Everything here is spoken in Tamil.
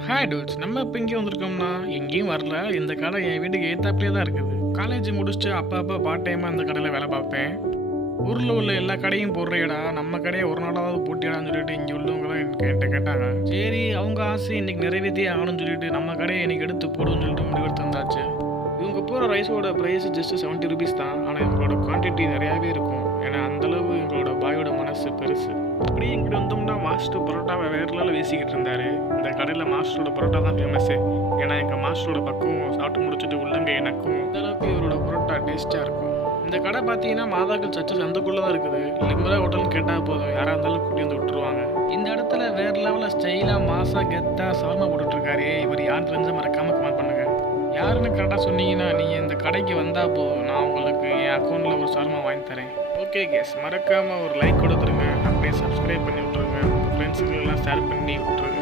ஹாய் டூட்ஸ், நம்ம இப்போ எங்கேயும் வந்திருக்கோம்னா எங்கேயும் வரல. இந்த கடை என் வீட்டுக்கு எதிர்த்தாப்புலேயே தான் இருக்குது. காலேஜ் முடிச்சுட்டு அப்பப்போ பார்ட் டைமாக அந்த கடையில் வேலை பார்ப்பேன். ஊரில் உள்ள எல்லா கடையும் போடுறியடா, நம்ம கடையை ஒரு நாளாவது போட்டியடான்னு சொல்லிட்டு இங்கே உள்ளவங்களாம் என்கிட்ட கேட்டாங்க. சரி, அவங்க ஆசை இன்னைக்கு நிறைவேற்றியே ஆகணும்னு சொல்லிட்டு நம்ம கடையை இன்னைக்கு எடுத்து போடுன்னு சொல்லிட்டு முடிவெடுத்து வந்தாச்சு. இவங்க போகிற ரைஸோட ப்ரைஸ் ஜஸ்ட் 70 ருபீஸ் தான். ஆனால் இவங்களோட குவான்டிட்டி நிறையாவே இருக்கும். ஏன்னா அந்தளவு எங்களோட பாயோட மனசு பெருசு. அப்படியே இங்கிட்ட வந்தோம்னா மாஸ்டர் பரோட்டாவை வேறலால வீசிக்கிட்டு இருந்தார். இந்த கடையில் மாஸ்டரோட பரோட்டா தான் ஃபேமஸ்ஸு. ஏன்னா எங்கள் மாஸ்டரோட பக்குவம் சாப்பிட்டு முடிச்சுட்டு உள்ளங்கை எனக்கும் இந்தளவுக்கு இவரோட பரோட்டா டேஸ்ட்டாக இருக்கும். இந்த கடை பார்த்தீங்கன்னா மாதாக்கள் சர்ச்சு சந்துக்குள்ளே தான் இருக்குது. லிம்பரா ஹோட்டல்னு கேட்டால் போதும், யாராக இருந்தாலும் கூட்டி வந்து விட்டுருவாங்க. இந்த இடத்துல வேறு லெவலில் ஸ்டைலாக மாசா கெத்தாக சவர்மா போட்டுட்ருக்காரு. இவர் யார் தெரிஞ்ச மறக்காமல் கமெண்ட் பண்ணுங்கள். யாருன்னு கரெக்டாக சொன்னீங்கன்னா நீங்கள் இந்த கடைக்கு வந்தால் போதும், நான் உங்களுக்கு என் அக்கௌண்ட்டில் ஒரு சவர்மா வாங்கி தரேன். ஓகே கேஸ், மறக்காமல் ஒரு லைக் கொடுத்துருங்க. அப்படியே சப்ஸ்கிரைப் பண்ணி விட்ருங்க. உங்கள் ஃப்ரெண்ட்ஸுக்கெல்லாம் ஷேர் பண்ணி விட்ருங்க.